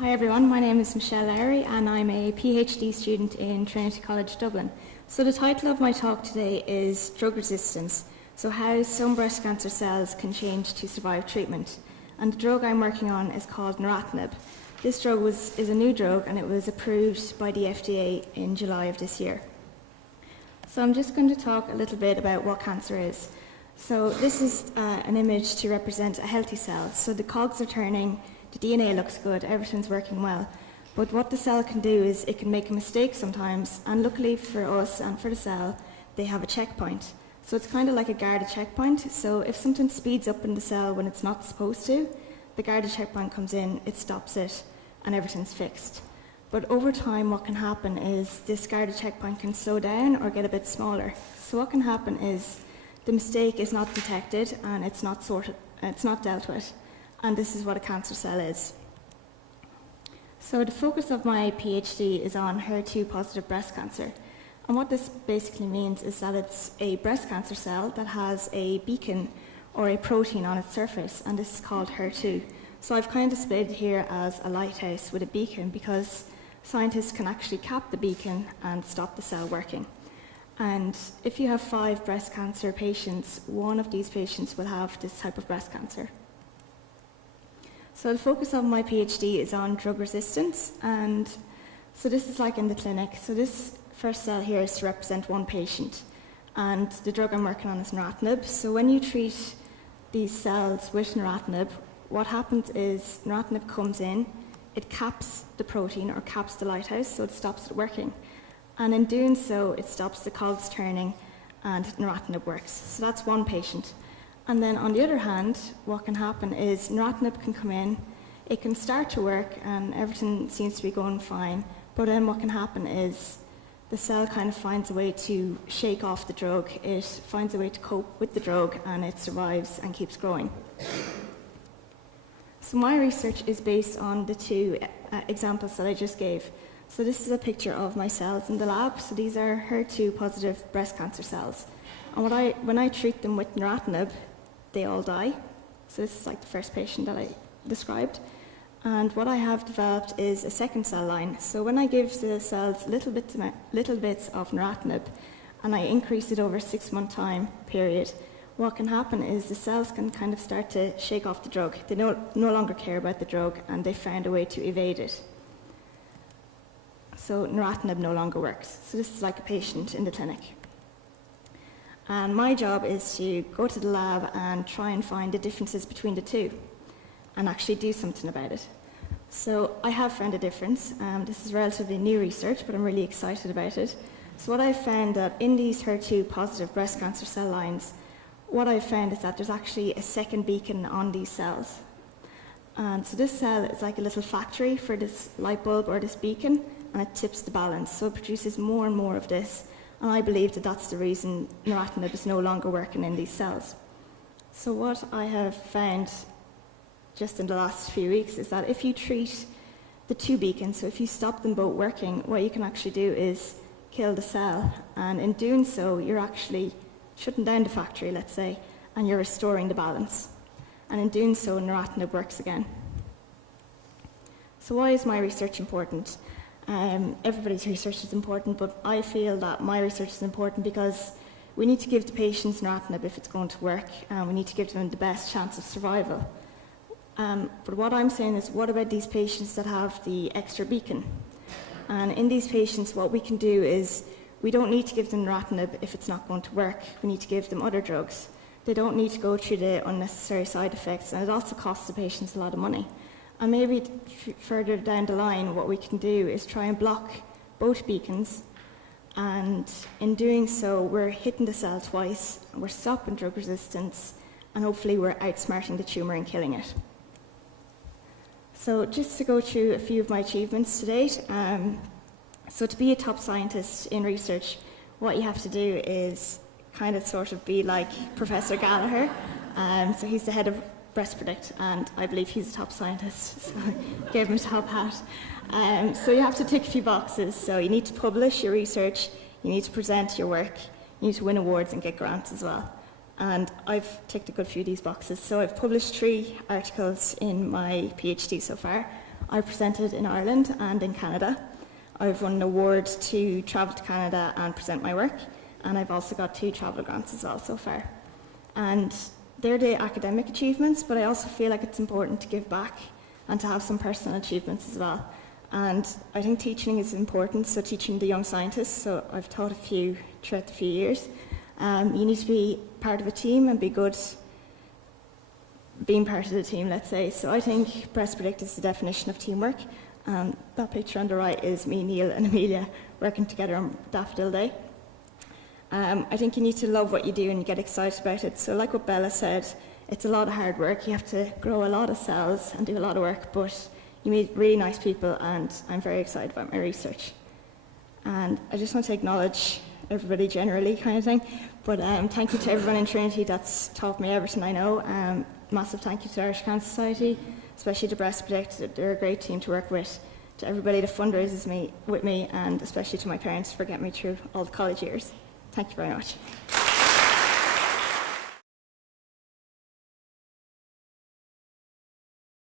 Hi everyone, my name is Michelle Lowry and I'm a PhD student in Trinity College Dublin. So the title of my talk today is Drug Resistance, so how some breast cancer cells can change to survive treatment. And the drug I'm working on is called Neratinib. This drug is a new drug and it was approved by the FDA in July of this year. So I'm just going to talk a little bit about what cancer is. So this is an image to represent a healthy cell. So the cogs are turning, the DNA looks good, everything's working well. But what the cell can do is it can make a mistake sometimes, and luckily for us and for the cell, they have a checkpoint. So it's kind of like a guarded checkpoint. So if something speeds up in the cell when it's not supposed to, the guarded checkpoint comes in, it stops it, and everything's fixed. But over time, what can happen is this guarded checkpoint can slow down or get a bit smaller. So what can happen is the mistake is not detected and it's not dealt with. And this is what a cancer cell is. So the focus of my PhD is on HER2-positive breast cancer. And what this basically means is that it's a breast cancer cell that has a beacon or a protein on its surface, and this is called HER2. So I've kind of displayed it here as a lighthouse with a beacon because scientists can actually cap the beacon and stop the cell working. And if you have 5 breast cancer patients, one of these patients will have this type of breast cancer. So the focus of my PhD is on drug resistance, and so this is like in the clinic. So this first cell here is to represent one patient, and the drug I'm working on is Neratinib. So when you treat these cells with Neratinib, what happens is Neratinib comes in, it caps the protein or caps the lighthouse, so it stops it working. And in doing so, it stops the cogs turning and Neratinib works. So that's one patient. And then on the other hand, what can happen is Neratinib can come in, it can start to work and everything seems to be going fine, but then what can happen is the cell kind of finds a way to shake off the drug, it finds a way to cope with the drug and it survives and keeps growing. So my research is based on the 2 examples that I just gave. So this is a picture of my cells in the lab. So these are HER2-positive breast cancer cells. And when I treat them with Neratinib, they all die. So this is like the first patient that I described. And what I have developed is a second cell line. So when I give the cells little bits of Neratinib, and I increase it over a 6-month time period, what can happen is the cells can kind of start to shake off the drug. They no longer care about the drug, and they found a way to evade it. So Neratinib no longer works. So this is like a patient in the clinic. And my job is to go to the lab and try and find the differences between the 2 and actually do something about it. So I have found a difference. This is relatively new research, but I'm really excited about it. So what I've found that in these HER2-positive breast cancer cell lines, what I've found is that there's actually a second beacon on these cells. And so this cell is like a little factory for this light bulb or this beacon, and it tips the balance. So it produces more and more of this. And I believe that that's the reason Neratinib is no longer working in these cells. So what I have found just in the last few weeks is that if you treat the 2 beacons, so if you stop them both working, what you can actually do is kill the cell. And in doing so, you're actually shutting down the factory, let's say, and you're restoring the balance. And in doing so, Neratinib works again. So why is my research important? Everybody's research is important, but I feel that my research is important because we need to give the patients Neratinib if it's going to work, and we need to give them the best chance of survival. But what I'm saying is, what about these patients that have the extra beacon? And in these patients, what we can do is, we don't need to give them Neratinib if it's not going to work. We need to give them other drugs. They don't need to go through the unnecessary side effects, and it also costs the patients a lot of money. And maybe further down the line, what we can do is try and block both beacons, and in doing so, we're hitting the cell twice, we're stopping drug resistance, and hopefully we're outsmarting the tumour and killing it. So just to go through a few of my achievements to date, so to be a top scientist in research, what you have to do is kind of sort of be like Professor Gallagher. So he's the head of Breast Predict, and I believe he's a top scientist, so I gave him a top hat. So you have to tick a few boxes. So you need to publish your research, you need to present your work, you need to win awards and get grants as well. And I've ticked a good few of these boxes. So I've published 3 articles in my PhD so far. I presented in Ireland and in Canada. I've won an award to travel to Canada and present my work, and I've also got 2 travel grants as well so far. And they're the academic achievements, but I also feel like it's important to give back and to have some personal achievements as well. And I think teaching is important, so teaching the young scientists, so I've taught a few throughout the few years. You need to be part of a team and be good being part of the team, let's say. So I think Breast Predict is the definition of teamwork. That picture on the right is me, Neil and Amelia working together on Daffodil Day. I think you need to love what you do and get excited about it. So like what Bella said, it's a lot of hard work. You have to grow a lot of cells and do a lot of work, but you meet really nice people, and I'm very excited about my research. And I just want to acknowledge everybody generally kind of thing, but thank you to everyone in Trinity that's taught me everything I know. Massive thank you to Irish Cancer Society, especially to Breast Predict. They're a great team to work with. To everybody that fundraises with me, and especially to my parents for getting me through all the college years. Thank you very much.